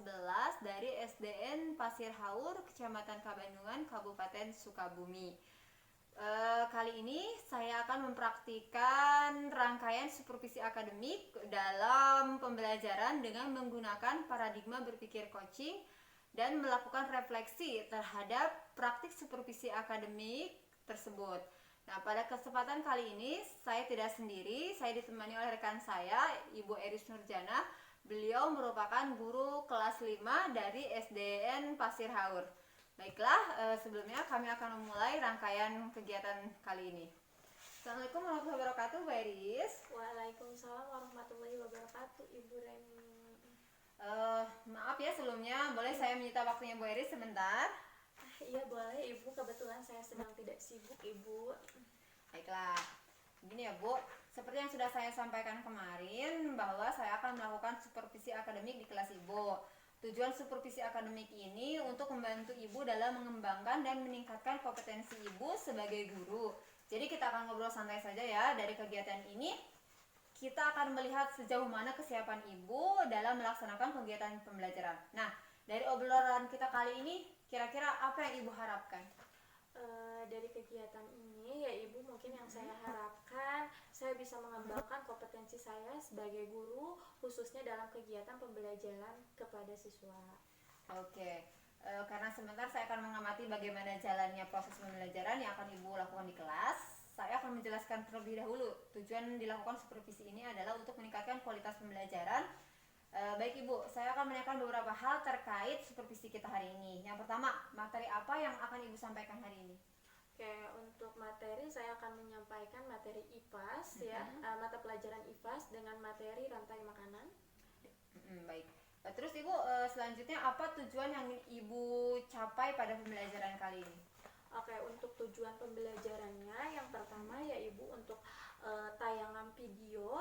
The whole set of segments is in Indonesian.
11 dari SDN Pasir Haur, Kecamatan Kabandungan, Kabupaten Sukabumi. Kali ini saya akan mempraktikkan rangkaian supervisi akademik dalam pembelajaran dengan menggunakan paradigma berpikir coaching dan melakukan refleksi terhadap praktik supervisi akademik tersebut. Nah, pada kesempatan kali ini saya tidak sendiri, saya ditemani oleh rekan saya, Ibu Eris Nurjana. Beliau merupakan guru kelas 5 dari SDN Pasir Haur. Baiklah, sebelumnya kami akan memulai rangkaian kegiatan kali ini. Assalamualaikum warahmatullahi wabarakatuh, Bu Eris. Waalaikumsalam warahmatullahi wabarakatuh, Ibu Reni. Maaf ya sebelumnya, boleh saya menyita waktunya Bu Eris sebentar? Iya boleh Ibu, kebetulan saya sedang tidak sibuk Ibu. Baiklah, begini ya Bu, seperti yang sudah saya sampaikan kemarin bahwa saya akan melakukan supervisi akademik di kelas Ibu. Tujuan supervisi akademik ini untuk membantu Ibu dalam mengembangkan dan meningkatkan kompetensi Ibu sebagai guru. Jadi kita akan ngobrol santai saja ya. Dari kegiatan ini kita akan melihat sejauh mana kesiapan Ibu dalam melaksanakan kegiatan pembelajaran. Nah, dari obrolan kita kali ini kira-kira apa yang Ibu harapkan? Dari kegiatan ini ya Ibu, mungkin yang saya harapkan saya bisa mengembangkan kompetensi saya sebagai guru, khususnya dalam kegiatan pembelajaran kepada siswa. Oke, karena sebentar saya akan mengamati bagaimana jalannya proses pembelajaran yang akan Ibu lakukan di kelas. Saya akan menjelaskan terlebih dahulu. Tujuan dilakukan supervisi ini adalah untuk meningkatkan kualitas pembelajaran. Baik Ibu, saya akan menanyakan beberapa hal terkait supervisi kita hari ini. Yang pertama, materi apa yang akan Ibu sampaikan hari ini? Oke, untuk materi saya akan menyampaikan materi IPAS ya, mata pelajaran IPAS dengan materi rantai makanan. Baik. Terus Ibu, selanjutnya apa tujuan yang ingin Ibu capai pada pembelajaran kali ini? Oke, untuk tujuan pembelajarannya yang pertama ya Ibu, untuk tayangan video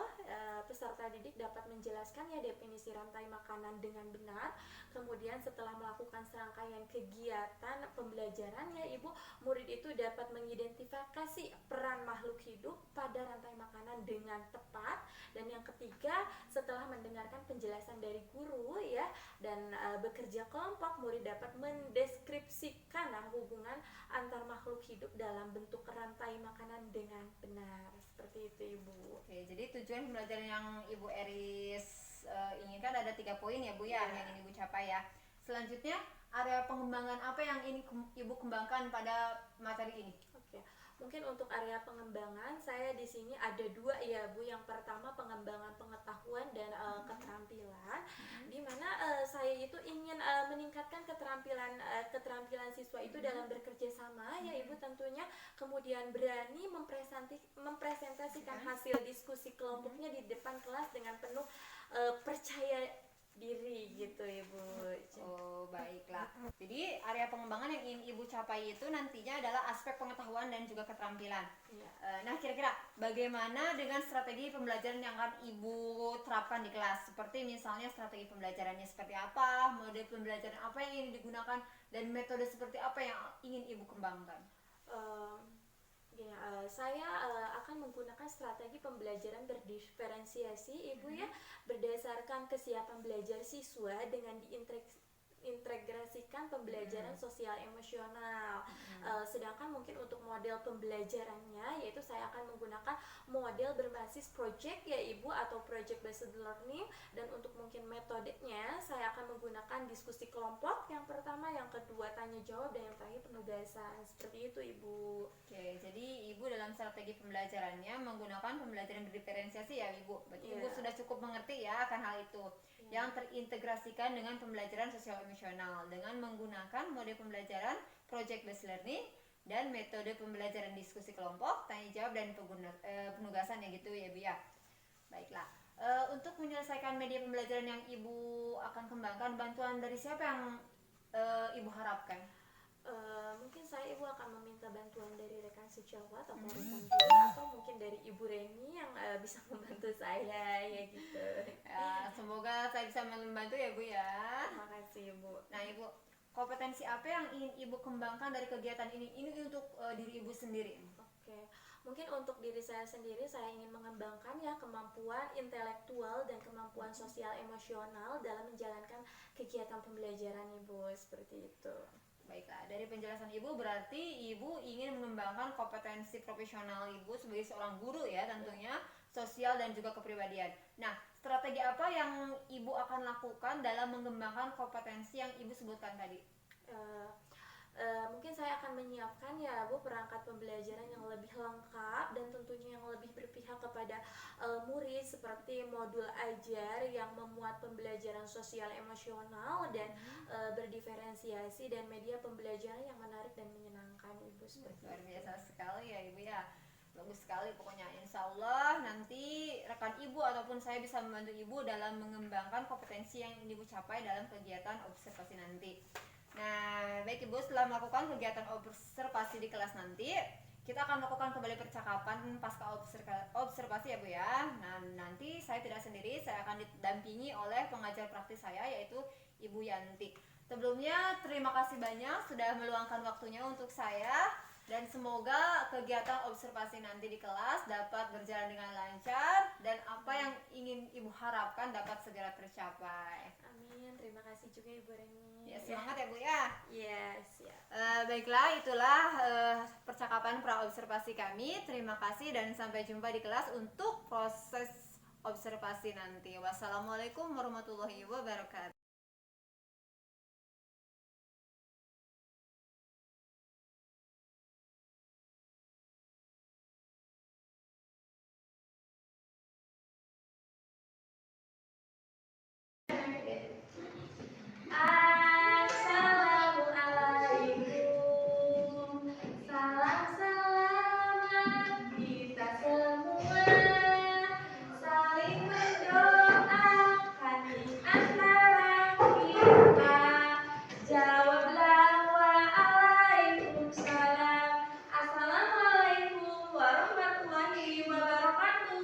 peserta didik dapat menjelaskan ya definisi rantai makanan dengan benar. Kemudian setelah melakukan serangkaian kegiatan pembelajaran ya Ibu, murid itu dapat mengidentifikasi peran makhluk hidup pada rantai makanan dengan tepat. Dan yang ketiga, setelah mendengarkan penjelasan dari guru ya dan bekerja kelompok, murid dapat mendeskripsikan hubungan antar makhluk hidup dalam bentuk rantai makanan dengan benar. Seperti itu Ibu. Oke, jadi tujuan pembelajaran yang Ibu Eris inginkan ada 3 poin ya Bu ya, yang ingin Ibu capai ya. Selanjutnya, area pengembangan apa yang ingin Ibu kembangkan pada materi ini? Oke, mungkin untuk area pengembangan saya di sini ada 2 ya Bu. Yang pertama pengembangan pengetahuan dan keterampilan, di mana saya itu ingin meningkatkan keterampilan siswa itu dalam bekerja sama ya Ibu tentunya. Kemudian berani mempresentasikan hasil diskusi kelompoknya di depan kelas dengan penuh percaya diri gitu Ibu. Oh, baiklah. Jadi area pengembangan yang ingin Ibu capai itu nantinya adalah aspek pengetahuan dan juga keterampilan. Iya. Nah, kira-kira bagaimana dengan strategi pembelajaran yang akan Ibu terapkan di kelas? Seperti misalnya strategi pembelajarannya seperti apa, model pembelajaran apa yang ingin digunakan, dan metode seperti apa yang ingin Ibu kembangkan? Saya akan menggunakan strategi pembelajaran berdiferensiasi Ibu ya, berdasarkan kesiapan belajar siswa dengan integrasikan pembelajaran sosial emosional. Sedangkan mungkin untuk model pembelajarannya yaitu saya akan menggunakan model berbasis project ya Ibu, atau project based learning. Dan untuk mungkin metodenya saya akan menggunakan diskusi kelompok yang pertama, yang kedua tanya jawab, dan yang terakhir penugasan. Seperti itu Ibu. Oke, jadi Ibu dalam strategi pembelajarannya menggunakan pembelajaran berdiferensiasi ya Ibu. Berarti Ibu sudah cukup mengerti ya akan hal itu. Yang terintegrasikan dengan pembelajaran sosial emosional dengan menggunakan mode pembelajaran project based learning dan metode pembelajaran diskusi kelompok, tanya jawab, dan penugasan ya gitu ya Bu ya. Baiklah. Untuk menyelesaikan media pembelajaran yang Ibu akan kembangkan, bantuan dari siapa yang Ibu harapkan? Mungkin saya Ibu akan meminta bantuan dari rekan sejawat atau rekan guru, atau mungkin dari Ibu Reni yang bisa membantu saya ya gitu. Semoga saya bisa membantu ya Bu ya. Terima kasih Ibu. Nah Ibu, kompetensi apa yang ingin Ibu kembangkan dari kegiatan ini? Ini untuk diri Ibu sendiri. Oke, Mungkin untuk diri saya sendiri, saya ingin mengembangkan ya kemampuan intelektual dan kemampuan sosial emosional dalam menjalankan kegiatan pembelajaran Ibu, seperti itu. Baiklah, dari penjelasan Ibu berarti Ibu ingin mengembangkan kompetensi profesional Ibu sebagai seorang guru ya tentunya, sosial dan juga kepribadian. Nah, strategi apa yang Ibu akan lakukan dalam mengembangkan kompetensi yang Ibu sebutkan tadi? Mungkin saya akan menyiapkan ya Bu perangkat pembelajaran yang lebih lengkap dan tentunya yang lebih berpihak kepada murid, seperti modul ajar yang memuat pembelajaran sosial emosional dan berdiferensiasi, dan media pembelajaran yang menarik dan menyenangkan Ibu, seperti Luar itu. biasa sekali ya Ibu ya. Bagus sekali pokoknya. Insya Allah nanti rekan Ibu ataupun saya bisa membantu Ibu dalam mengembangkan kompetensi yang ingin Ibu capai dalam kegiatan observasi nanti. Nah, baik Ibu, setelah melakukan kegiatan observasi di kelas nanti, kita akan melakukan kembali percakapan pasca observasi ya Bu ya. Nah, nanti saya tidak sendiri, saya akan didampingi oleh pengajar praktis saya yaitu Ibu Yanti. Sebelumnya terima kasih banyak sudah meluangkan waktunya untuk saya, dan semoga kegiatan observasi nanti di kelas dapat berjalan dengan lancar dan apa yang ingin Ibu harapkan dapat segera tercapai. Amin. Terima kasih juga Ibu Reni. Ya, semangat ya Bu ya. Yes, ya. Baiklah, itulah percakapan pra observasi kami. Terima kasih dan sampai jumpa di kelas untuk proses observasi nanti. Wassalamualaikum warahmatullahi wabarakatuh. Assalamualaikum, salam selamat kita semua, saling mendoakan di antara kita. Jawablah waalaikumsalam. Assalamualaikum warahmatullahi wabarakatuh.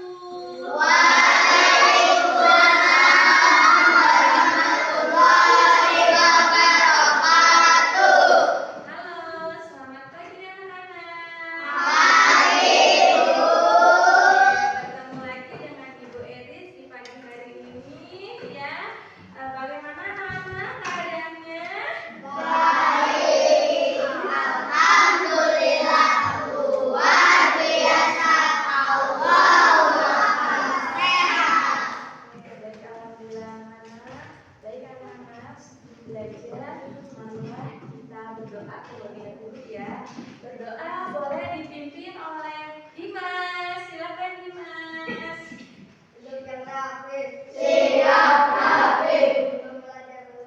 Halo, selamat pagi anak-anak. Bertemu lagi dengan Ibu Eris di pagi hari ini ya. Bagaimana anak-anak keadaannya? Baik, alhamdulillah, luar biasa, Allah sehat. Baik, alhamdulillah anak-anak. Baik anak-anak, belajar marilah kita berdoa terlebih dahulu ya. Berdoa boleh dipimpin oleh Dimas. Silakan Dimas. Siap, Hafid. Alhamdulillah.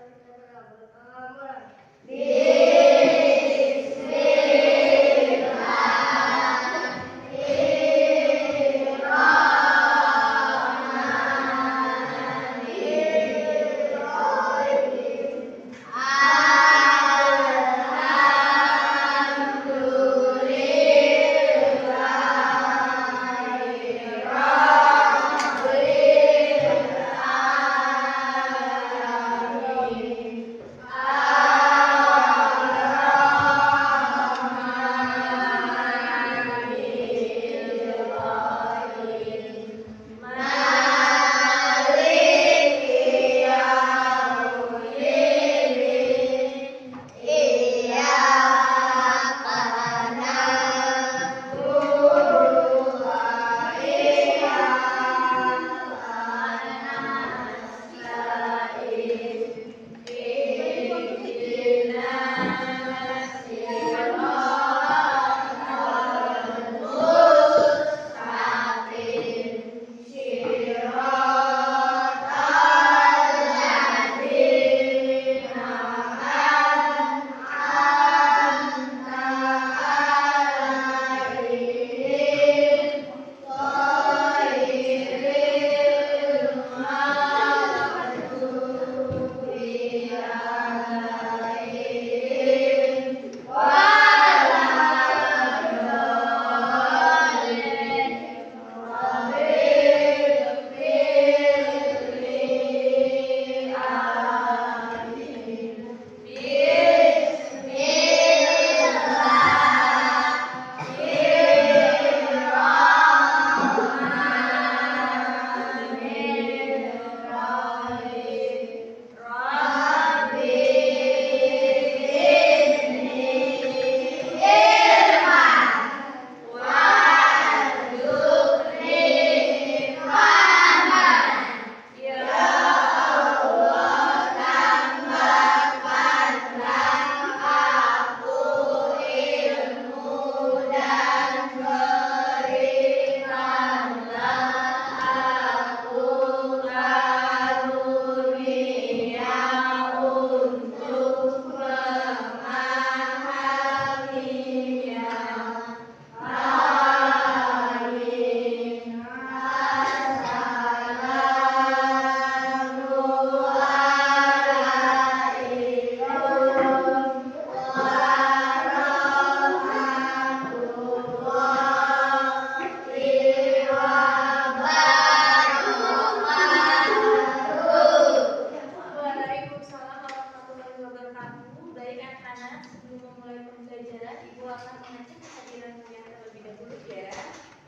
sebelum memulai pembelajaran, Ibu akan mengecek kehadiran kalian terlebih dahulu ya.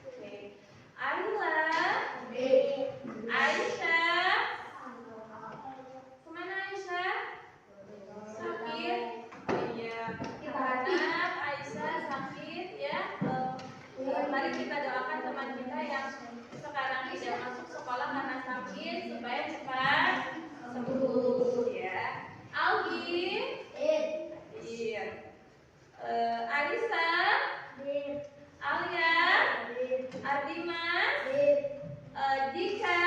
Oke. Ayla, Aisyah, kemana Aisyah? Sakit? Oh iya, anak Aisyah sakit ya. Mari kita doakan teman kita yang sekarang tidak masuk sekolah karena sakit supaya cepat sembuh ya. Alvin, iya. Arisa, Alia, Ardiman, Dika,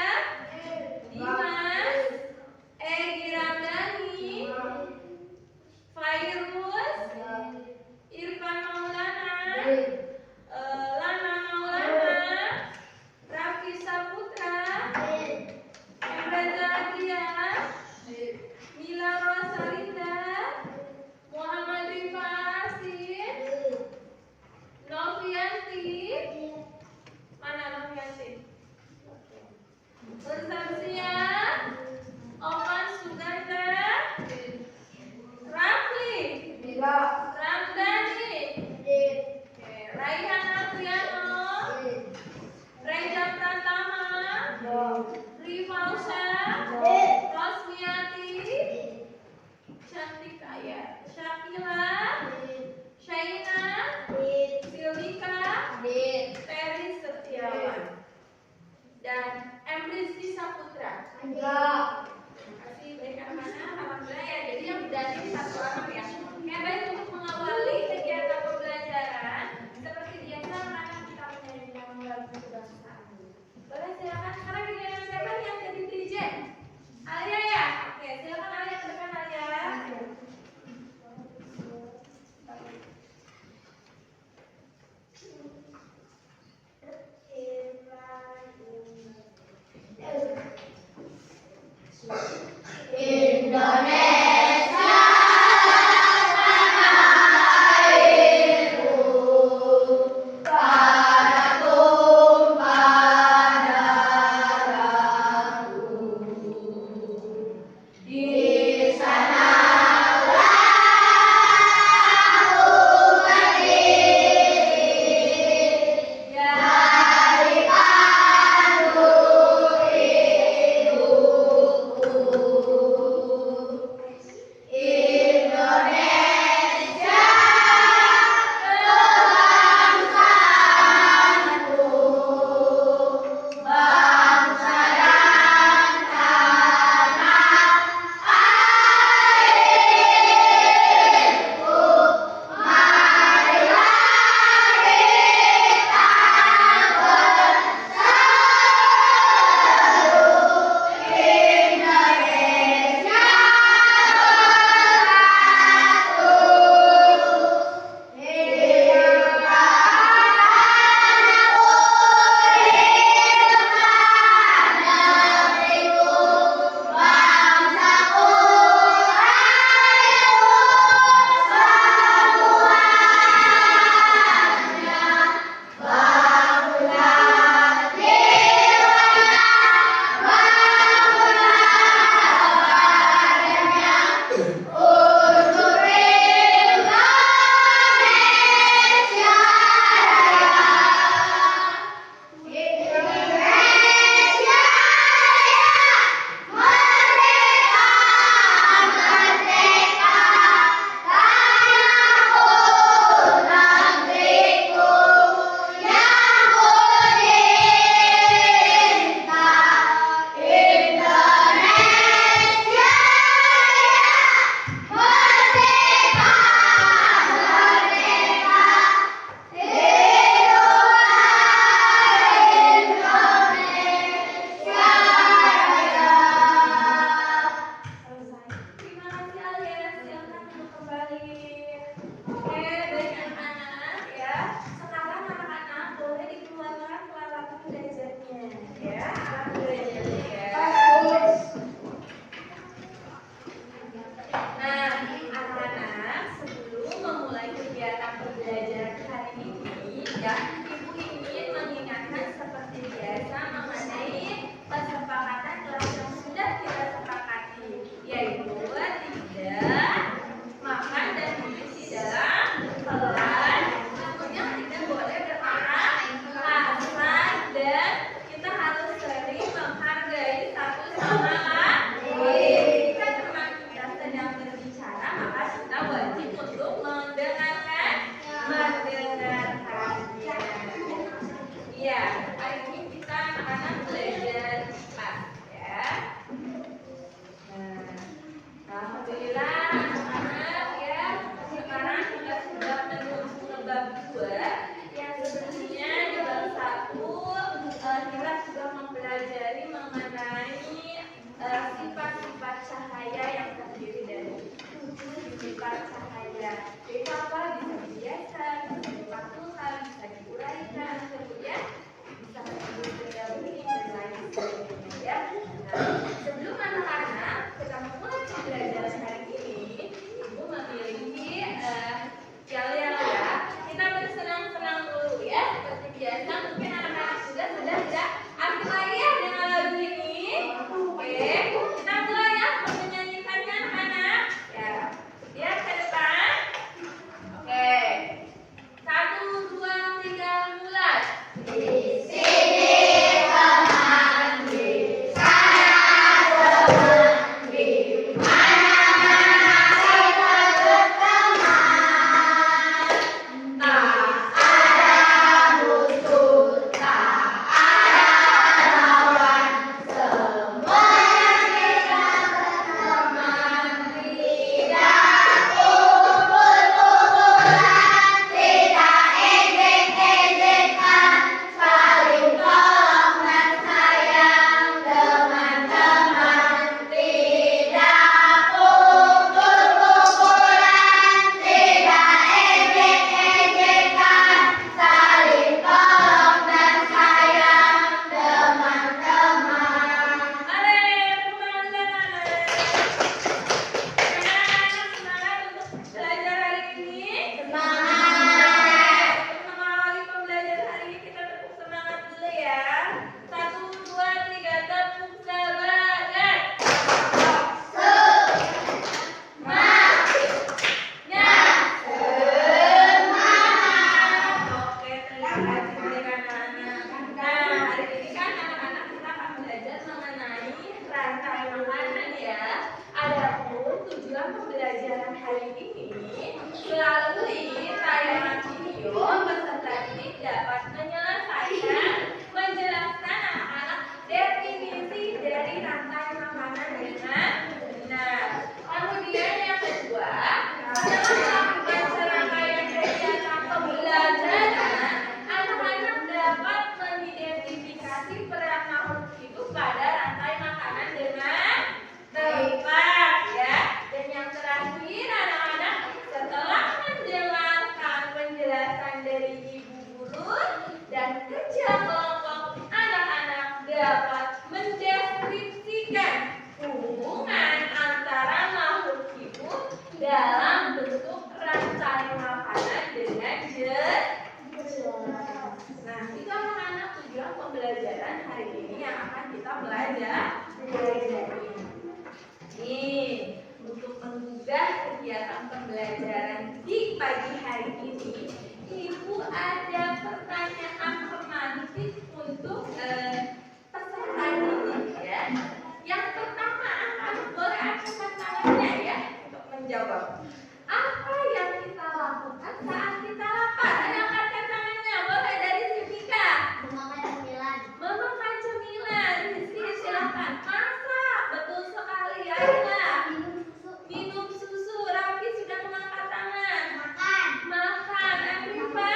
pagi hari ini Ibu ada pertanyaan romantis untuk peserta didik ya. Yang pertama, anak boleh angkat tangannya ya untuk menjawab. Apa yang kita lakukan saat kita lapar? Ayo angkat tangannya. Boleh dari Sifika. Memakan cemilan. Memakan cemilan. Rizky silakan. Masak. Betul sekali. Aila. Minum susu. Minum susu. Raffi sudah mengangkat tangan. Makan. Makan. Afrifa.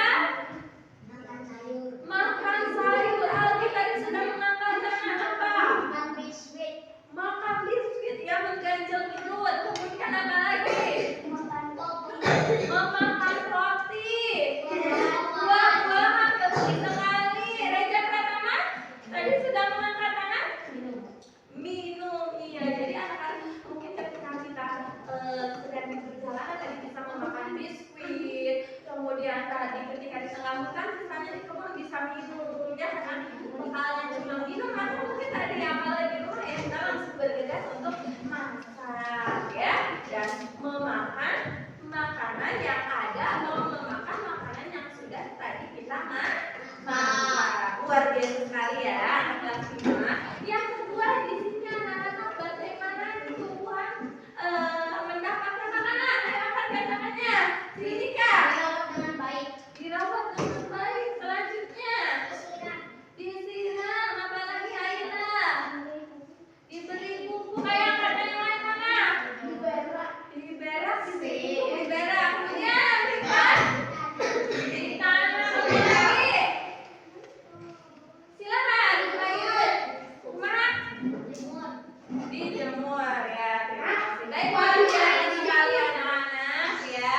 Makan sayur. Makan sayur. Aldi tadi sudah mengangkat tangan. Apa? Makan biskuit. Makan biskuit ya, mengganjal perut. Kemudian apa lagi? Makan kopi. Memakan roti. Buah-buahan. Betul sekali. Reja Pratama tadi sudah mengangkat tangan. Minum, iya. Jadi anak-anak mungkin ketika kita sedang di perjalanan tadi bisa memakan biskuit, kemudian tadi ketika di tengah hutan misalnya di kebun bisa minum, ya kan? Hanya cuma minum atau mungkin tadi yang kalau di rumah ya kita langsung bergegas untuk masak ya, dan memakan makanan yang ada atau memakan makanan yang sudah tadi kita masak. Luar biasa sekali ya anak kelas 5. Yang kedua di sini anak-anak bagaimana Tuhan mendapatkan makanan? Ayo angkat tangannya. Sini Kak. Dirawat dengan baik. Dirawat dengan baik. Selanjutnya Disiram. disiram. Apa lagi Aila? Diberi pupuk. Ayo angkat tangan mana? Diberak. Diberak, diberi pupuk, diberak. Kemudian Rifan ditanam. Apa lagi? Silakan Bayus. Mak Jemur. dijemur ya. Terima kasih. Baik, wajar sekali anak-anak ya.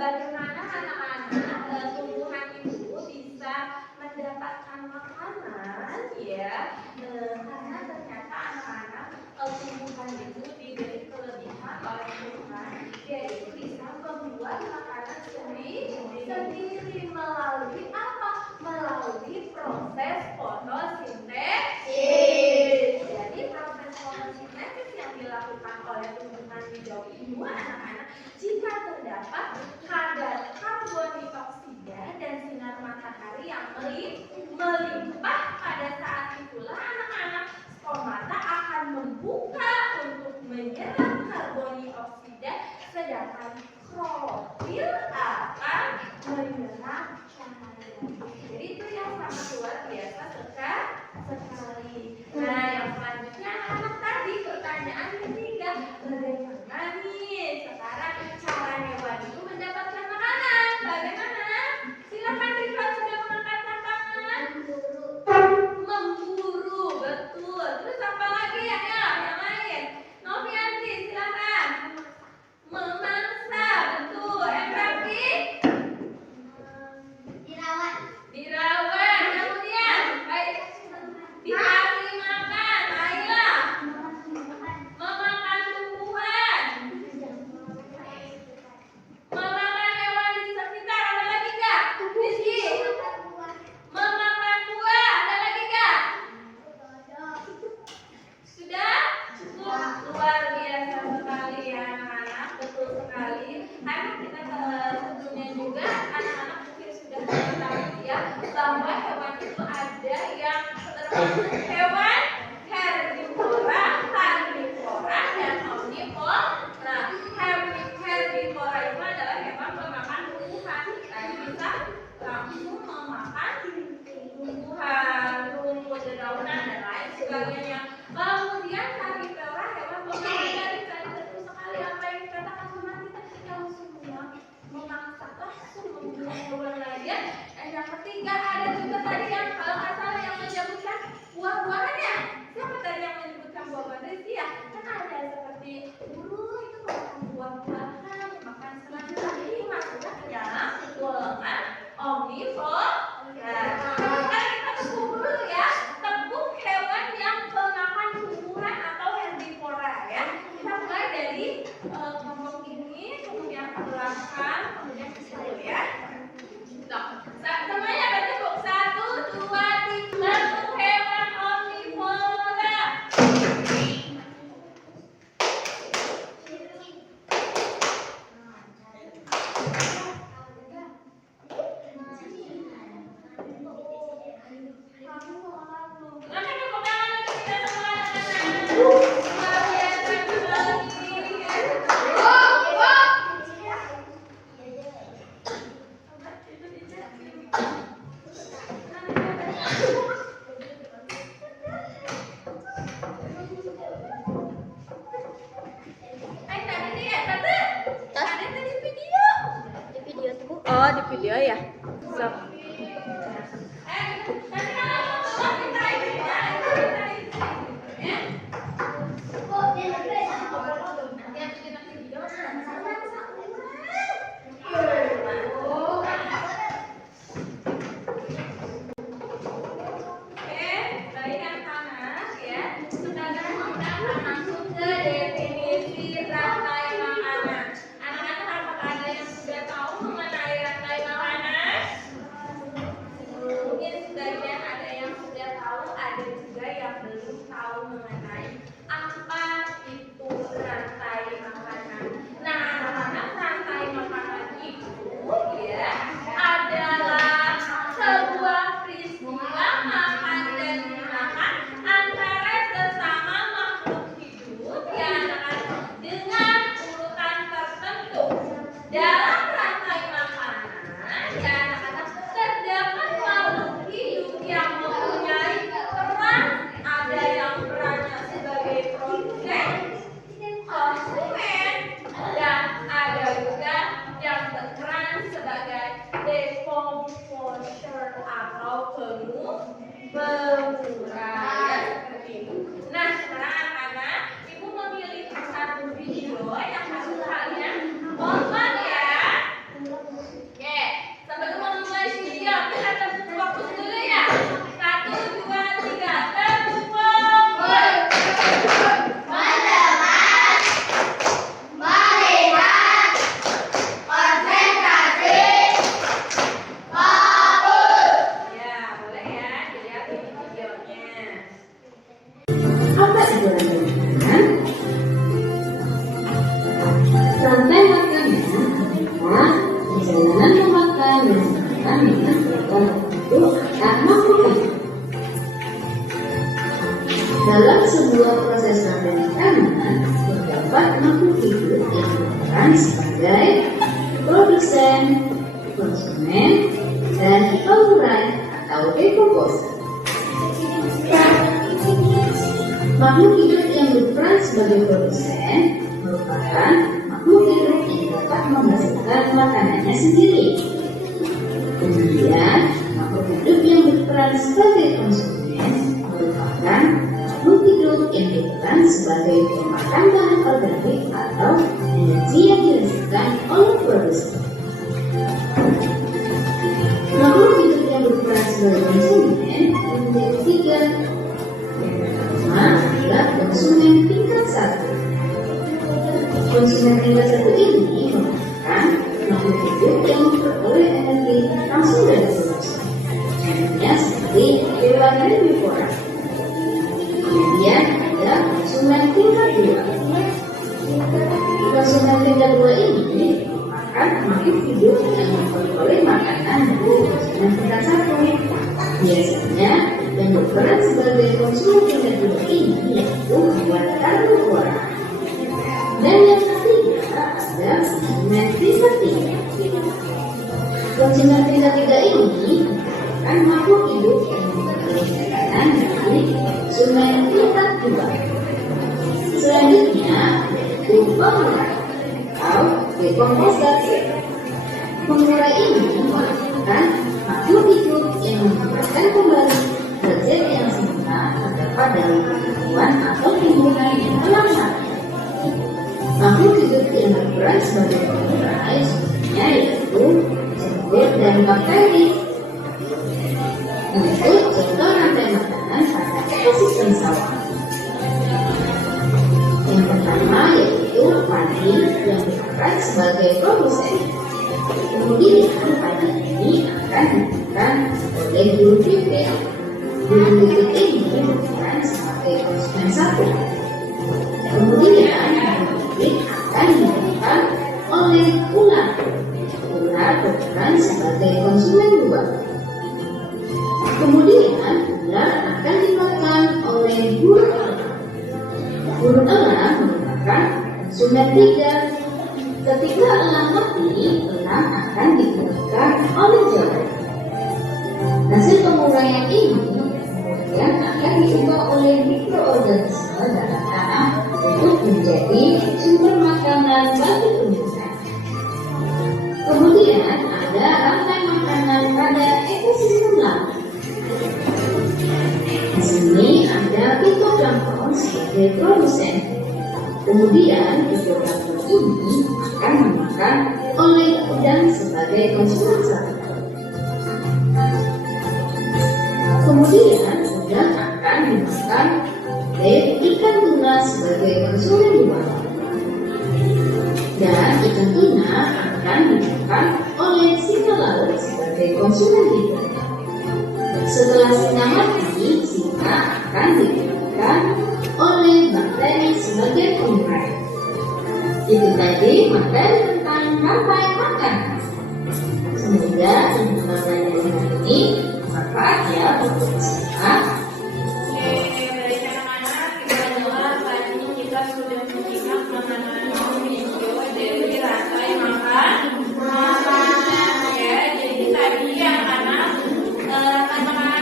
Bagaimana anak-anak tumbuhan itu bisa mendapatkan makanan ya? Karena ternyata anak-anak tumbuhan itu diberi kelebihan oleh Tuhan, yaitu bisa membuat makanan sendiri melalui apa? Melalui proses fotosintesis. Jadi proses fotosintesis yang dilakukan oleh tumbuhan hijau itu anak-anak, jika terdapat kadar karbon dioksida dan sinar matahari yang melimpah, pada saat itulah anak-anak stomata akan membuka untuk menyerap karbon dioksida, sedangkan klorofil akan menyerap cahaya. Jadi itu yang sangat luar biasa sekali. Nah, yang selanjutnya anak tadi pertanyaan ketiga, bagaimana nih sekarang cara hewan itu mendapatkan makanan? Bagaimana? Silakan Rifat sudah mengangkat tangan. Memburu, betul. Terus apa lagi ya? Yang lain. Novianti, silakan. Memangsa, betul. Raffi? Dirawat. Dirawat. Kemudian, baik. Dikasih makan. Aila. Memakan tumbuhan. Memakan hewan di sekitar. Ada lagi nggak? Rizky. Memakan buah. Ada lagi nggak? Sudah? Cukup. Luar biasa sekali ya anak-anak. Betul sekali. Karena kita sebelumnya juga anak-anak mungkin sudah mengetahui ya bahwa hewan itu ada yang termasuk hewan herbivora, karnivora, dan omnivora. Nah, herbivora itu adalah hewan pemakan tumbuhan. Tadi bisa langsung memakan tumbuhan, rumput, dedaunan, dan lain sebagainya. Kemudian karnivora hewan pemakan dari tadi, betul sekali apa yang dikatakan teman kita, langsung memangsa, langsung membunuh hewan lain. Dan yang ketiga ada juga tadi yang kalau nggak salah yang menyebutkan buah-buahannya. Siapa tadi yang menyebutkan buah-buahan? Rizky ya? Kan ada seperti burung itu makan buah-buahan, makan serangga. Ini masuknya ke dalam golongan omnivora. Nah, sekarang kita tepuk dulu ya. Tepuk hewan yang pemakan tumbuhan atau herbivora ya. Kita mulai dari kelompok ini, kemudian ke belakang, kemudian ke situ ya. Nah, semuanya bertepuk. 1, 2, 3. Untuk hewan omnivora. Oh, di video ya. So. Rantai makanan adalah perjalanan memakan dan makanan untuk makhluk. Dalam sebuah proses rantai makanan, terdapat makhluk hidup yang berperan sebagai produsen, konsumen, dan pengurai atau decomposer. Makhluk hidup yang berperan sebagai produsen merupakan makhluk hidup yang dapat menghasilkan makanannya sendiri. Kemudian, makhluk hidup yang berperan sebagai konsumen merupakan makhluk hidup yang berperan sebagai pemakan bahan organik atau energi yang dihasilkan oleh produsen. Makhluk hidup yang berperan sebagai konsumen memiliki tiga. Yang pertama adalah konsumen tingkat 1. Konsumen tingkat 1 ini merupakan makhluk hidup yang memperoleh energi langsung dari produksi. Contohnya seperti hewan herbivora. Kemudian ada konsumen tingkat 2. Konsumen tingkat 2 ini merupakan makhluk hidup yang memperoleh makanan dari konsumen tingkat 1. Biasanya yang berperan sebagai konsumen tingkat 2 ini yaitu hewan karnivora. Dan yang ketiga ada konsumen tingkat 3. Konsumen tingkat 3 ini merupakan makhluk hidup yang memperoleh makanan dari konsumen tingkat 2. Selanjutnya yaitu pengurai atau decomposer. Pengurai ini merupakan makhluk hidup yang menempatkan kembali zat yang semula terdapat dalam tumbuhan atau tumbuhan yang telah mati. Makhluk hidup yang berperan sebagai pengurai sebenarnya yaitu jamur dan bakteri. Untuk contoh rantai makanan pada ekosistem sawah. Yang pertama yaitu padi yang berperan sebagai produsen. Kemudian padi ini akan dimakan oleh burung pipit. Burung pipit ini berperan sebagai konsumen 1. Kemudian burung pipit akan dimakan oleh ular. Ular berperan sebagai konsumen 2. Kemudian ular akan dimakan oleh burung elang. Burung elang merupakan konsumen 3. Ketika elang mati, elang akan dikeluarkan oleh jalan. Hasil penguraian ini kemudian akan diubah oleh mikroorganisme dalam tanah untuk menjadi sumber makanan bagi tumbuhan. Kemudian Kemudian ada rantai makanan pada ekosistem laut. Di sini ada fitoplankton sebagai produsen. Kemudian fitoplankton ini akan dimakan oleh udang sebagai konsumen satu. Kemudian udang akan dimakan oleh ikan tuna sebagai konsumen dua. Dan ikan tuna akan dimakan oleh singa laut sebagai konsumen tiga. Setelah singa mati, singa akan dimakan oleh bakteri sebagai penggerak. Itu tadi materi tentang rantai makanan. Semoga ilmu pelajaran ini bermanfaat ya untuk kita. Oke, baik anak-anak, kita dengar tadi kita sudah menyimak mengenai video dari rantai makanan. Ya, jadi tadi anak-anak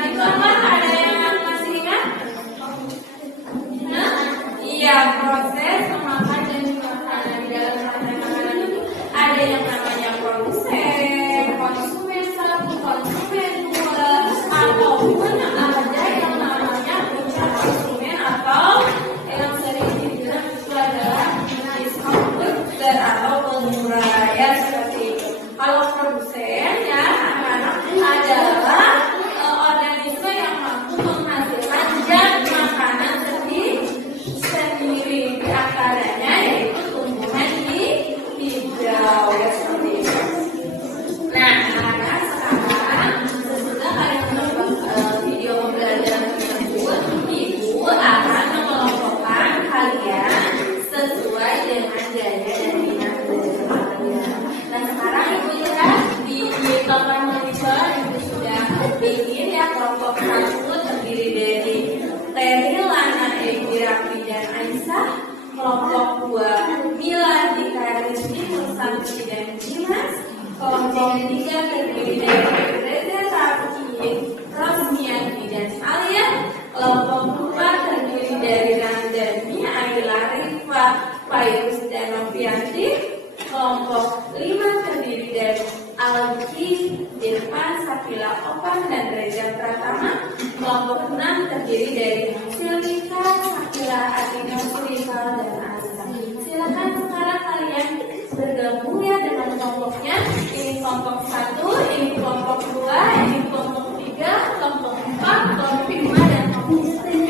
itu apa? Ada yang masih ingat? Iya, proses memakan dan makanan di dalam rantai makanan itu ada yang namanya produsen, konsumen satu, konsumen dua, ataupun ada yang namanya puncak konsumen atau yang sering dibilang itu adalah distributor atau pemurah ya seperti itu. Kalau produsen ya anak-anak adalah organisme yang mampu menghasilkan zat makanan sendiri di antaranya yaitu tumbuhan hijau ya seperti itu. Nah, anak-anak sekarang sesudah kalian menonton video pembelajaran tersebut, ibu akan mengelompokkan kalian sesuai dengan gaya dan minat belajar kalian. Nah, sekarang ibu lihat di papan monitor ibu sudah bikin ya kelompok 1 terdiri dari Terry, Lana, Egi, Raffi, dan Aisyah. Kelompok 2 Mila, Dika, Rizky, Nursanti, dan Dimas. Kelompok 3 terdiri dari Reza, Raffi, Rosmiati, dan Alia. Kelompok 4 terdiri dari Randani, Ayla, Rifa, Fairuz, dan Novianti. Kelompok 5 terdiri dari Alki, Irfan, Sakila, Opan, dan Reza Pratama. Kelompok 6 terdiri dari Silvika, Sakila, Atina, Surika, dan Asa. Silakan sekarang kalian bergabung ya dengan kelompoknya. Ini kelompok 1, ini kelompok 2, ini kelompok 3, kelompok 4, kelompok 5, dan kelompok 6.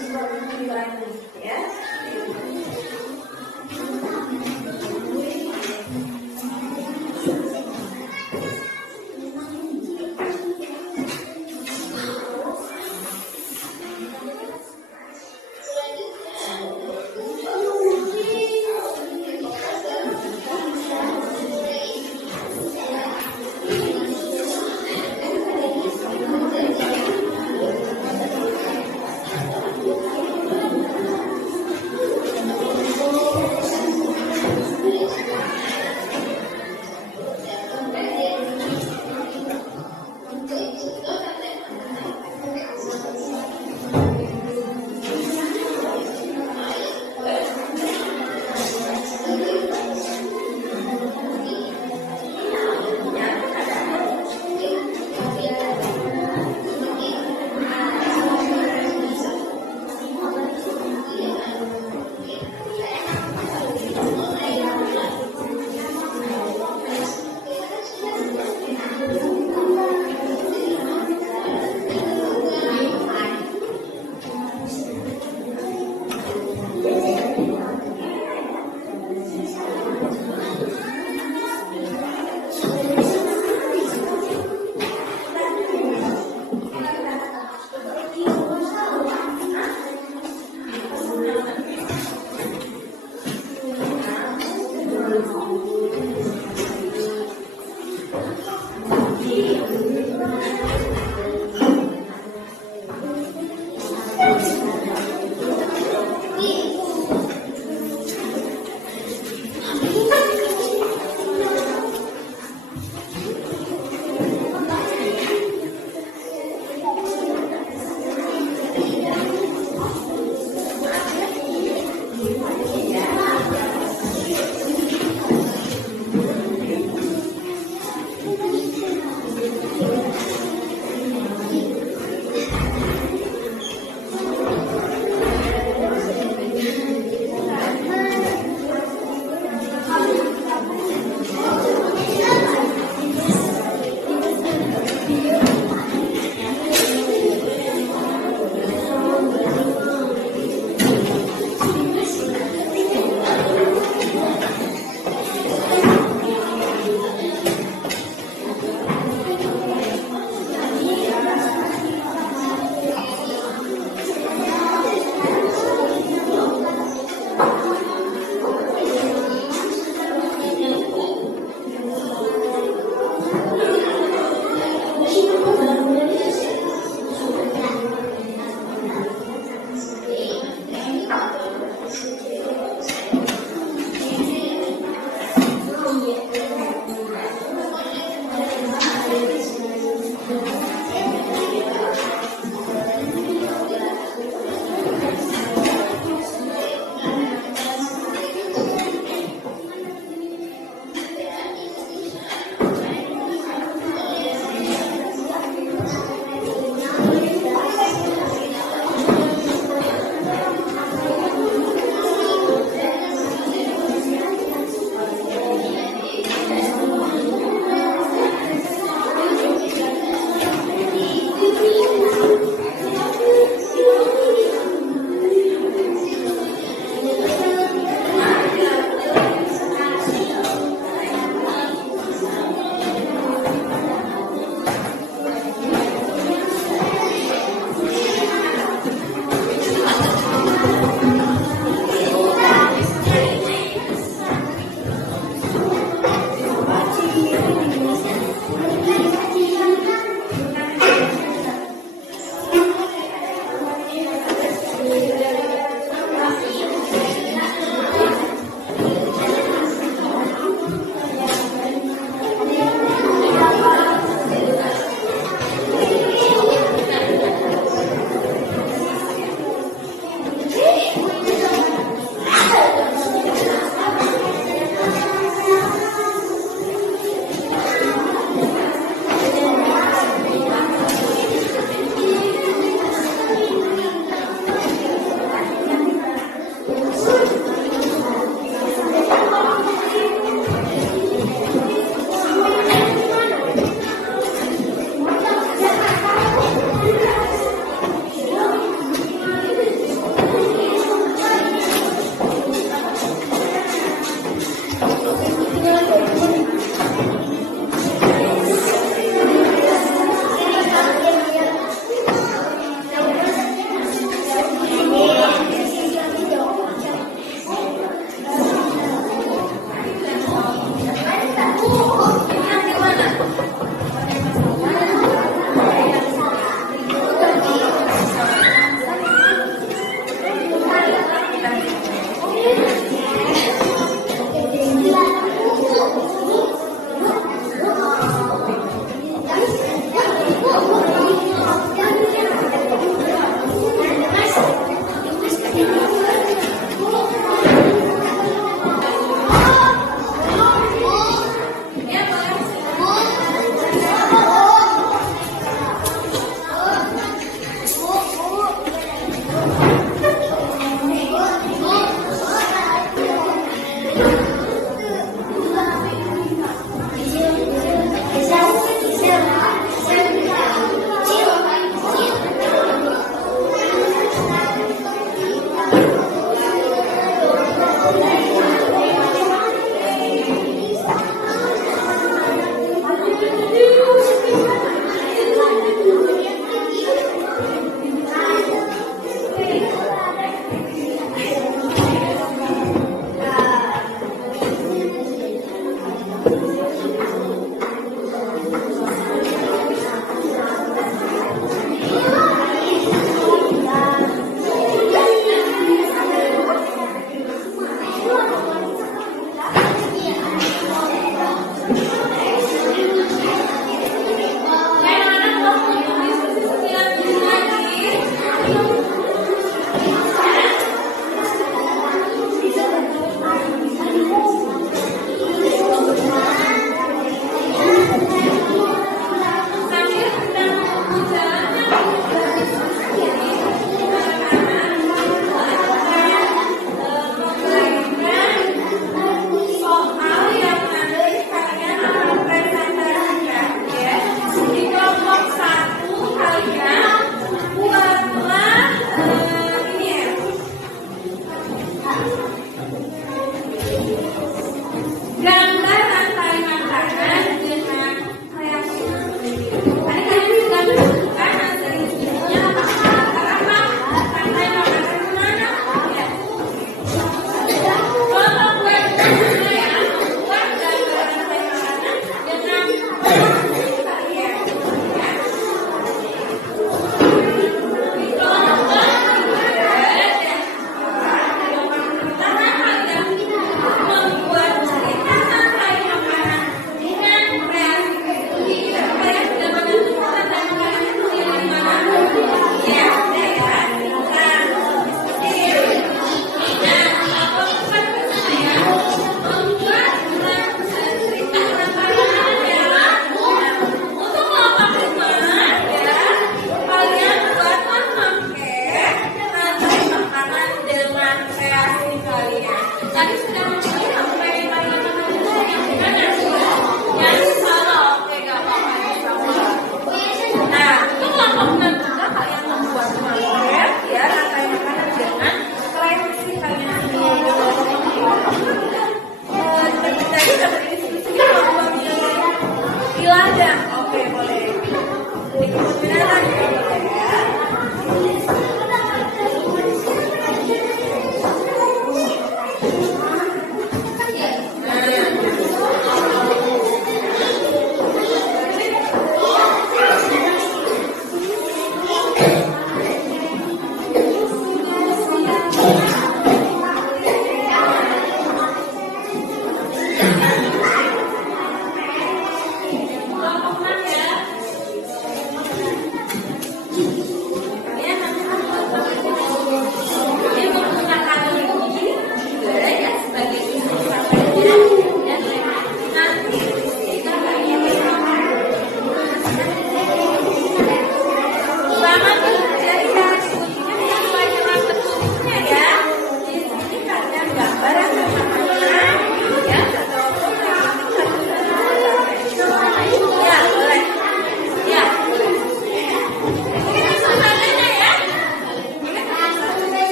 seperti lagi ya.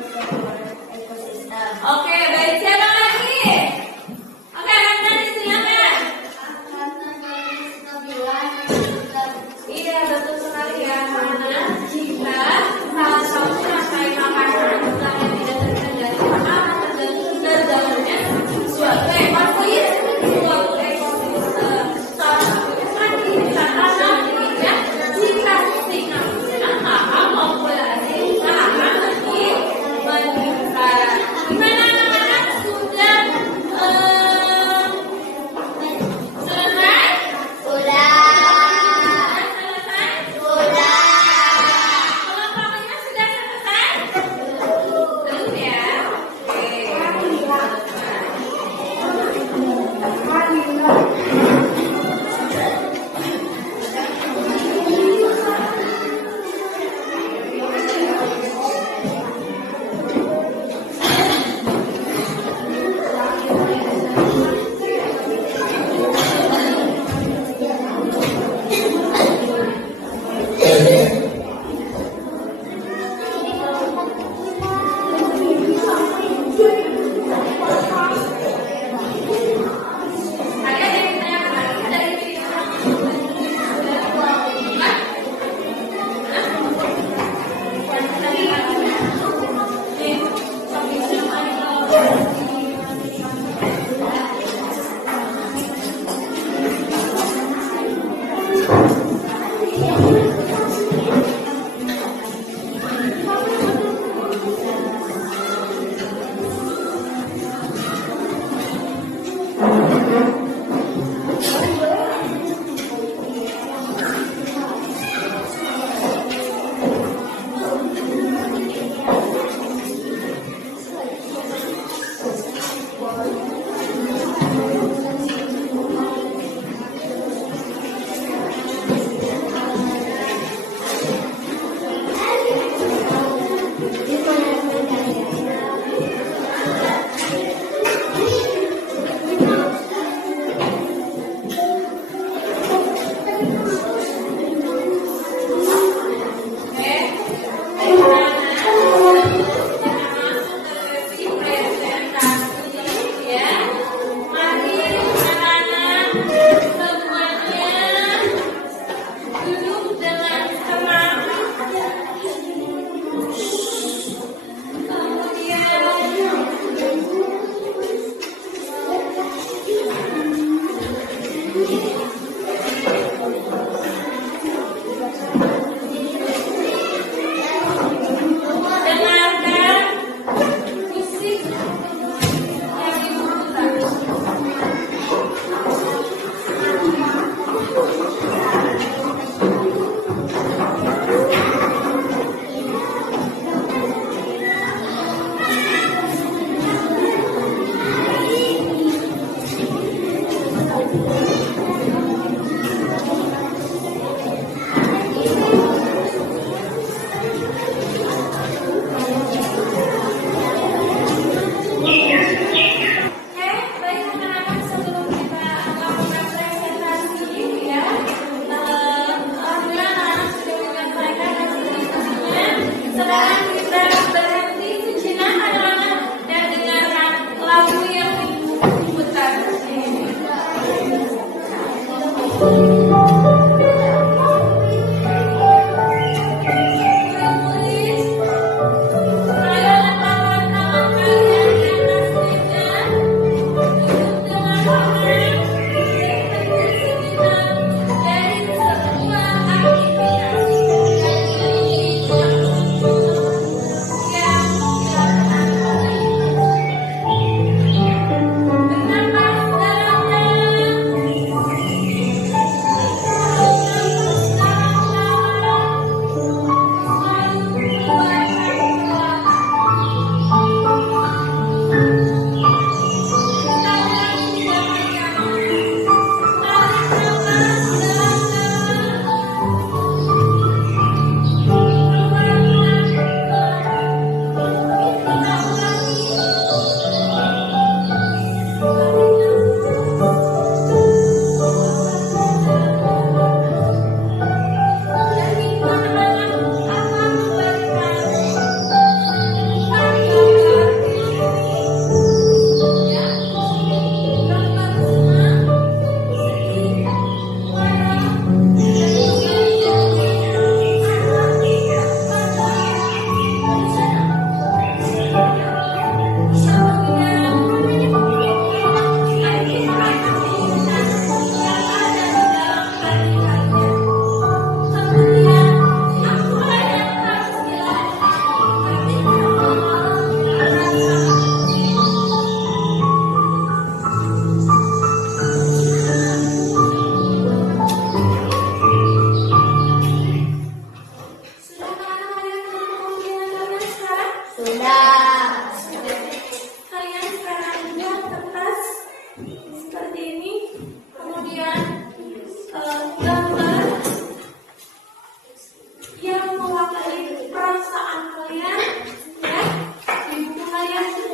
ekosistem. Oke, baik. Siapa lagi? Oke, anak-anak silakan. Iya, betul sekali ya, karena jika salah satu rantai makanan misalnya tidak terkendali, maka akan terganggunya suatu ekosistem. Salah satunya tadi bisa tanam ya. Jika sinyal maka populasi akan lebih meningkat. Gimana anak-anak?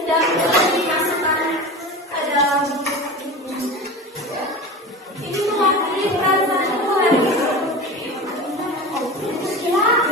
tidak boleh dimasukkan ke dalam buku. Ya. Ini mewakili perasaan Tuhan. Tapi sekarang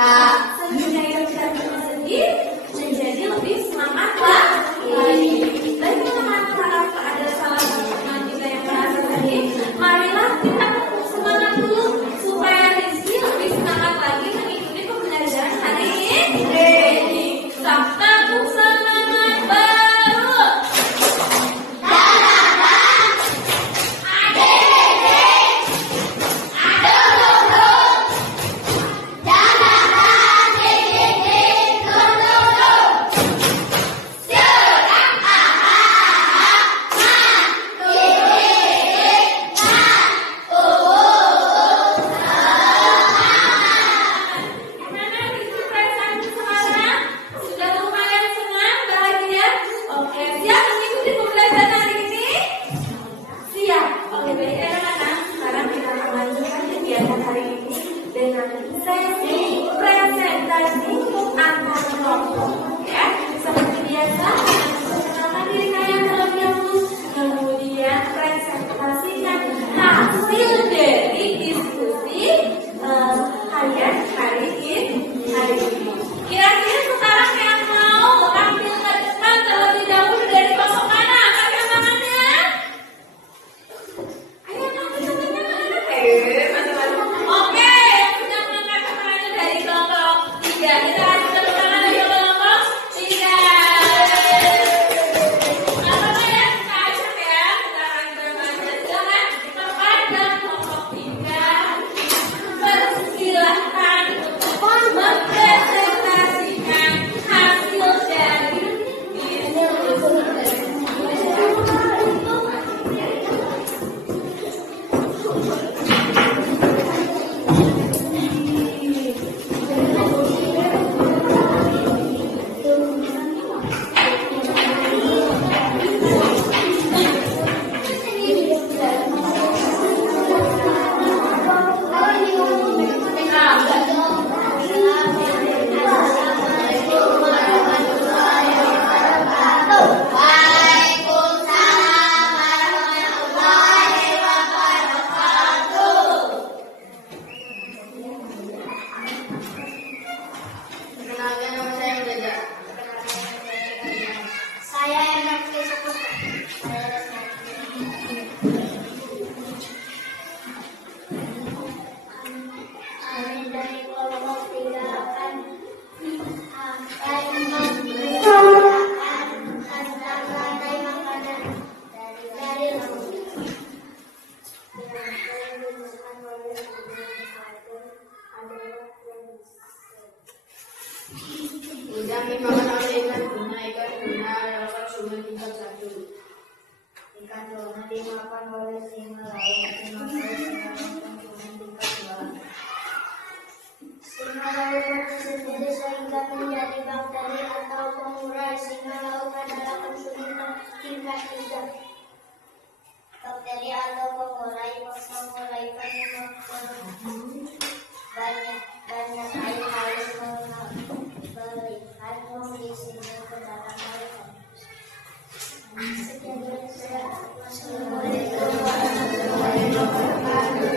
Sehingga yang kita sendiri menjadi lebih semangat lagi. Baik teman-teman, harap ada salah satu teman kita yang merasa tadi. Marilah kita semangat dulu supaya Rizky lebih semangat lagi mengikuti pembelajaran hari ini. Sabtu semangat baru. Gimana Rizky perasaan sekarang? Sudah lumayan senang, bahagia? Oke, siap mengikuti pembelajaran hari ini? Siap. Oke, baik anak-anak. Sekarang kita akan lanjutkan kegiatan hari ini dengan sesi presentasi antar kelompok. Ya, seperti biasa, perkenalkan diri kalian terlebih dahulu, kemudian presentasikan hasil dari diskusi kalian hari ini. Kira-kira sekarang yang mau tampil ke depan terlebih dahulu dari kelompok mana? Angkat tangannya. Ayo tampil ke depan. Macam-macam. Oke, yang punya angkat tangannya dari kelompok 3. Kita kasih tepuk tangan dari kelompok 3. Apa ya? Kacau ya. Kita akan bermain dengan kepada kelompok 3. Persilahkan mempresentasikan hasil dari Saya enak besok. Kami dari kelompok 3 akan memperkenalkan tentang rantai makanan dari Udang dimakan oleh ikan tuna adalah sumber tingkat 1. ikan tuna dimakan oleh singa laut dimakan oleh singa tingkat 2. Singa laut sendiri sehingga menjadi bakteri atau pengurai. Singa laut adalah konsumen tingkat 3. Bakteri atau pengurai menyebabkan banyak air harus memberikan nutrisinya ke dalam air. Sekian dari saya. Assalamualaikum warahmatullahi wabarakatuh.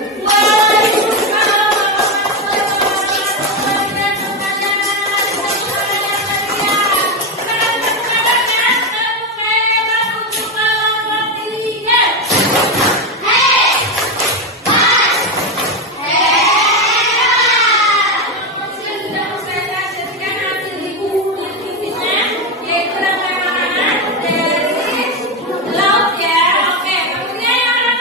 Yaitu rangkaian makanan dari laut ya. Oke, kemudian yang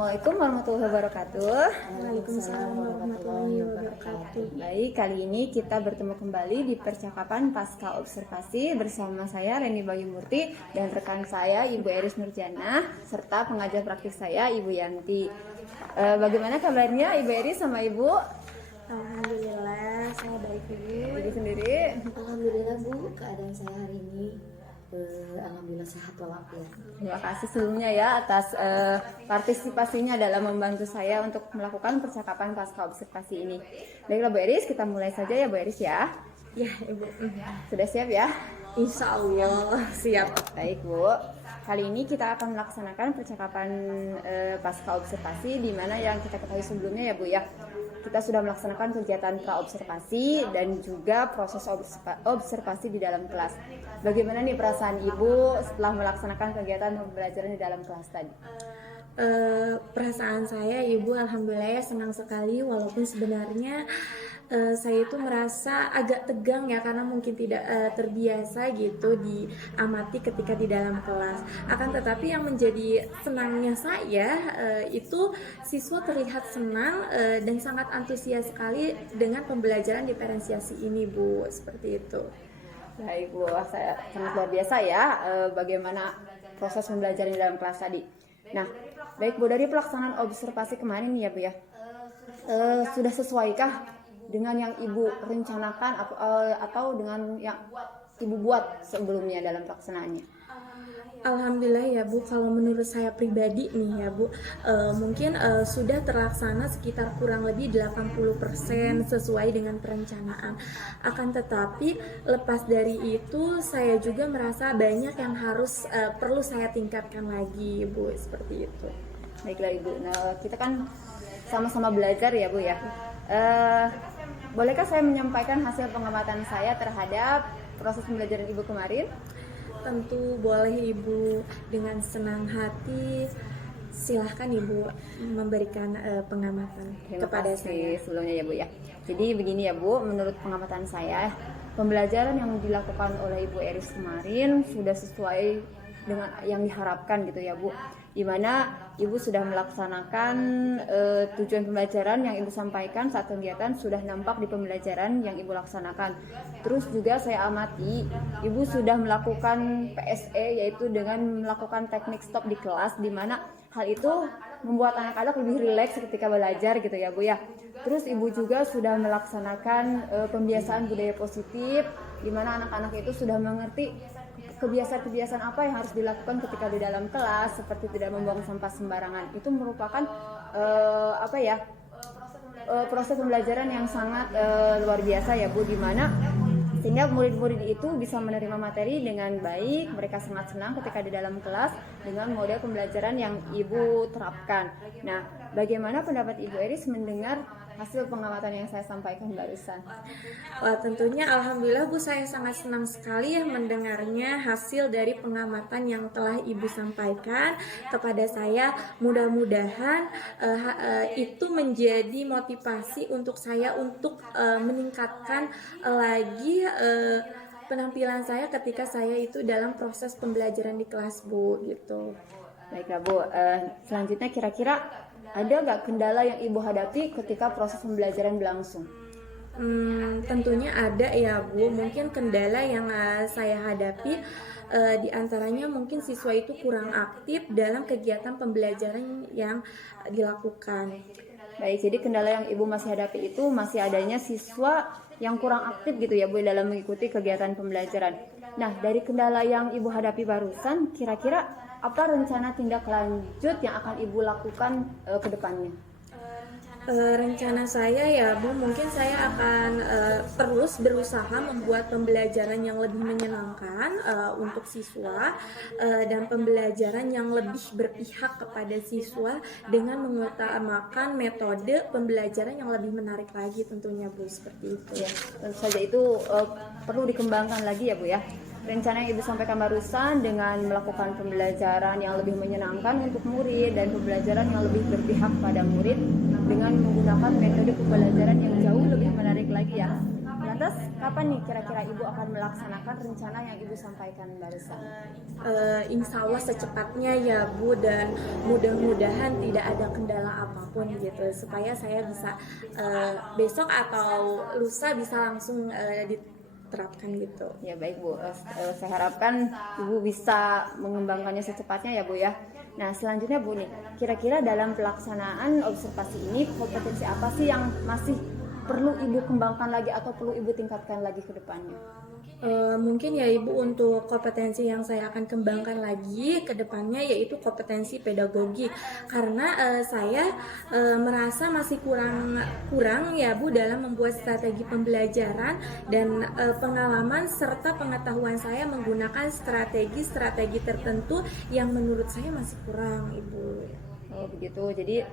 Assalamualaikum warahmatullahi wabarakatuh. Waalaikumsalam warahmatullahi wabarakatuh. Baik, kali ini kita bertemu kembali di percakapan pasca observasi bersama saya Reni Bagimurti dan rekan saya Ibu Eris Nurjana serta pengajar praktik saya Ibu Yanti. Bagaimana kabarnya Ibu Eris sama Ibu? Alhamdulillah, saya baik Ibu. Ibu sendiri? Alhamdulillah Bu, keadaan saya hari ini alhamdulillah sehat walafiat. Terima kasih sebelumnya ya atas partisipasinya dalam membantu saya untuk melakukan percakapan pasca observasi ini. Baiklah Bu Eris, kita mulai saja ya Bu Eris ya. Ya Ibu, Sudah siap ya? insya Allah siap. Baik Bu, kali ini kita akan melaksanakan percakapan pasca observasi di mana yang kita ketahui sebelumnya ya Bu ya. Kita sudah melaksanakan kegiatan pra-observasi dan juga proses observasi di dalam kelas. Bagaimana nih perasaan Ibu setelah melaksanakan kegiatan pembelajaran di dalam kelas tadi? Perasaan saya Ibu alhamdulillah ya senang sekali, walaupun sebenarnya saya itu merasa agak tegang ya karena mungkin tidak terbiasa gitu diamati ketika di dalam kelas. Akan tetapi yang menjadi senangnya saya itu siswa terlihat senang dan sangat antusias sekali dengan pembelajaran diferensiasi ini Bu, seperti itu. Baik Bu, saya sangat luar biasa ya bagaimana proses pembelajaran di dalam kelas tadi. Nah, baik Bu, dari pelaksanaan observasi kemarin ya Bu ya, sudah sesuaikah dengan yang Ibu rencanakan atau dengan yang Ibu buat sebelumnya dalam pelaksanaannya? Alhamdulillah ya Bu, kalau menurut saya pribadi nih ya Bu, mungkin sudah terlaksana sekitar kurang lebih 80% sesuai dengan perencanaan. Akan tetapi lepas dari itu saya juga merasa banyak yang harus perlu saya tingkatkan lagi Bu, seperti itu. Baiklah Ibu, nah kita kan sama-sama belajar ya Bu ya. Bolehkah saya menyampaikan hasil pengamatan saya terhadap proses pembelajaran Ibu kemarin? Tentu boleh Ibu, dengan senang hati. Silahkan Ibu memberikan pengamatan kepada saya. Sebelumnya ya Bu ya. Jadi begini ya Bu, menurut pengamatan saya, pembelajaran yang dilakukan oleh Ibu Eris kemarin sudah sesuai dengan yang diharapkan gitu ya Bu. Di mana Ibu sudah melaksanakan tujuan pembelajaran yang Ibu sampaikan saat kegiatan sudah nampak di pembelajaran yang Ibu laksanakan. Terus juga saya amati Ibu sudah melakukan PSE, yaitu dengan melakukan teknik stop di kelas, di mana hal itu membuat anak-anak lebih rileks ketika belajar gitu ya Bu ya. Terus Ibu juga sudah melaksanakan pembiasaan budaya positif, di mana anak-anak itu sudah mengerti kebiasaan-kebiasaan apa yang harus dilakukan ketika di dalam kelas, seperti tidak membuang sampah sembarangan. Itu merupakan proses pembelajaran yang sangat luar biasa ya Bu, di mana sehingga murid-murid itu bisa menerima materi dengan baik. Mereka sangat senang ketika di dalam kelas dengan model pembelajaran yang Ibu terapkan. Nah, bagaimana pendapat Ibu Eris mendengar hasil pengamatan yang saya sampaikan barusan? Wah, tentunya alhamdulillah Bu, saya sangat senang sekali ya mendengarnya hasil dari pengamatan yang telah Ibu sampaikan kepada saya. Mudah-mudahan itu menjadi motivasi untuk saya untuk meningkatkan lagi penampilan saya ketika saya itu dalam proses pembelajaran di kelas Bu, gitu. Baiklah Bu, selanjutnya kira-kira ada nggak kendala yang Ibu hadapi ketika proses pembelajaran berlangsung? Tentunya ada ya Bu. Mungkin kendala yang saya hadapi diantaranya mungkin siswa itu kurang aktif dalam kegiatan pembelajaran yang dilakukan. Baik, jadi kendala yang Ibu masih hadapi itu masih adanya siswa yang kurang aktif gitu ya Bu dalam mengikuti kegiatan pembelajaran. Nah, dari kendala yang Ibu hadapi barusan, kira-kira apa rencana tindak lanjut yang akan Ibu lakukan ke depannya? Rencana saya ya Bu, mungkin saya akan terus berusaha membuat pembelajaran yang lebih menyenangkan untuk siswa dan pembelajaran yang lebih berpihak kepada siswa dengan mengutamakan metode pembelajaran yang lebih menarik lagi tentunya Bu, seperti itu. Ya, tentu saja itu perlu dikembangkan lagi ya Bu ya. Rencana yang Ibu sampaikan barusan dengan melakukan pembelajaran yang lebih menyenangkan untuk murid dan pembelajaran yang lebih berpihak pada murid dengan menggunakan metode pembelajaran yang jauh lebih menarik lagi ya. Lantas kapan nih kira-kira Ibu akan melaksanakan rencana yang Ibu sampaikan barusan? Insya Allah secepatnya ya Bu, dan mudah-mudahan tidak ada kendala apapun gitu, supaya saya bisa besok atau lusa bisa langsung diterapkan gitu. Ya baik Bu, saya harapkan Ibu bisa mengembangkannya secepatnya ya Bu ya. Nah selanjutnya Bu nih, kira-kira dalam pelaksanaan observasi ini kompetensi apa sih yang masih perlu Ibu kembangkan lagi atau perlu Ibu tingkatkan lagi ke depannya? Mungkin ya Ibu, untuk kompetensi yang saya akan kembangkan lagi ke depannya yaitu kompetensi pedagogi, karena saya merasa masih kurang ya Bu dalam membuat strategi pembelajaran, dan pengalaman serta pengetahuan saya menggunakan strategi tertentu yang menurut saya masih kurang Ibu. Oh begitu, jadi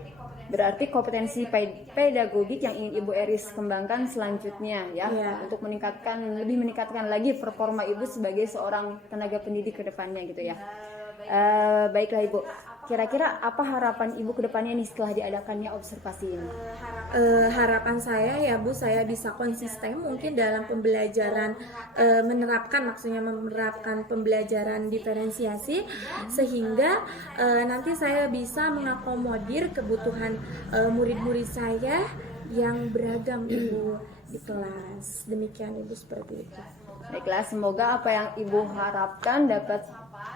berarti kompetensi pedagogik yang ingin Ibu Eris kembangkan selanjutnya ya, Iya. untuk lebih meningkatkan lagi performa Ibu sebagai seorang tenaga pendidik ke depannya gitu ya. Baiklah Ibu, kira-kira apa harapan Ibu ke depannya nih setelah diadakannya observasi ini? Harapan saya ya Bu, saya bisa konsisten mungkin dalam pembelajaran, menerapkan pembelajaran diferensiasi, sehingga nanti saya bisa mengakomodir kebutuhan murid-murid saya yang beragam Ibu di kelas. Demikian Ibu, seperti itu. Baiklah, semoga apa yang Ibu harapkan dapat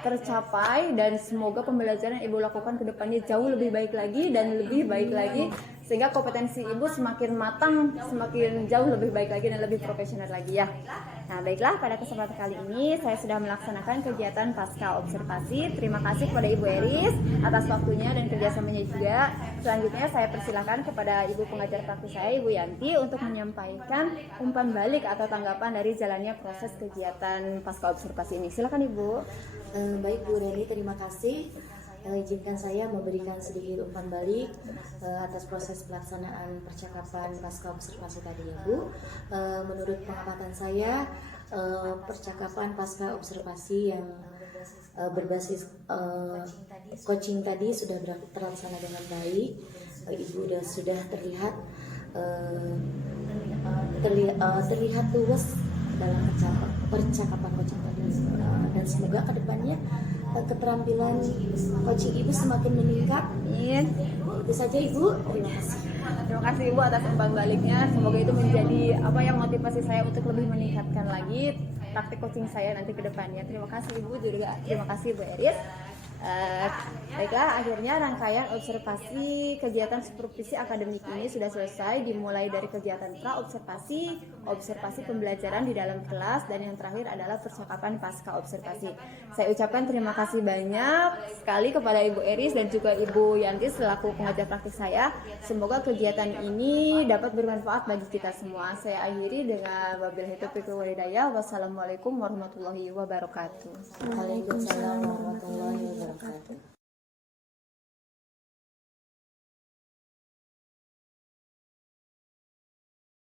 tercapai dan semoga pembelajaran yang Ibu lakukan ke depannya jauh lebih baik lagi dan lebih baik lagi, sehingga kompetensi Ibu semakin matang, semakin jauh lebih baik lagi dan lebih profesional lagi ya. Nah baiklah, pada kesempatan kali ini saya sudah melaksanakan kegiatan pasca observasi. Terima kasih kepada Ibu Eris atas waktunya dan kerjasamanya juga. Selanjutnya saya persilakan kepada Ibu pengajar praktis saya, Ibu Yanti, untuk menyampaikan umpan balik atau tanggapan dari jalannya proses kegiatan pasca observasi ini. Silakan Ibu. Baik Bu Reni, terima kasih. Izinkan saya memberikan sedikit umpan balik atas proses pelaksanaan percakapan pasca observasi tadi ya Bu. Menurut pengamatan saya, percakapan pasca observasi yang berbasis coaching tadi sudah terlaksana dengan baik. Ibu sudah terlihat luas dalam percakapan coaching tadi, dan semoga kedepannya keterampilan coaching Ibu semakin meningkat. Amin. Itu saja Ibu, terima kasih. Terima kasih Ibu atas umpan baliknya. Semoga itu menjadi motivasi saya untuk lebih meningkatkan lagi praktik coaching saya nanti ke depannya. Terima kasih Ibu juga. Terima kasih Bu Eris. Baiklah, akhirnya rangkaian observasi kegiatan supervisi akademik ini sudah selesai, dimulai dari kegiatan pra-observasi, observasi pembelajaran di dalam kelas, dan yang terakhir adalah percakapan pasca observasi. Saya ucapkan terima kasih banyak sekali kepada Ibu Eris dan juga Ibu Yanti selaku pengajar praktik saya. Semoga kegiatan ini dapat bermanfaat bagi kita semua. Saya akhiri dengan wabillahi taufiq wal hidayah. Wassalamualaikum warahmatullahi wabarakatuh. Waalaikumsalam warahmatullahi wabarakatuh.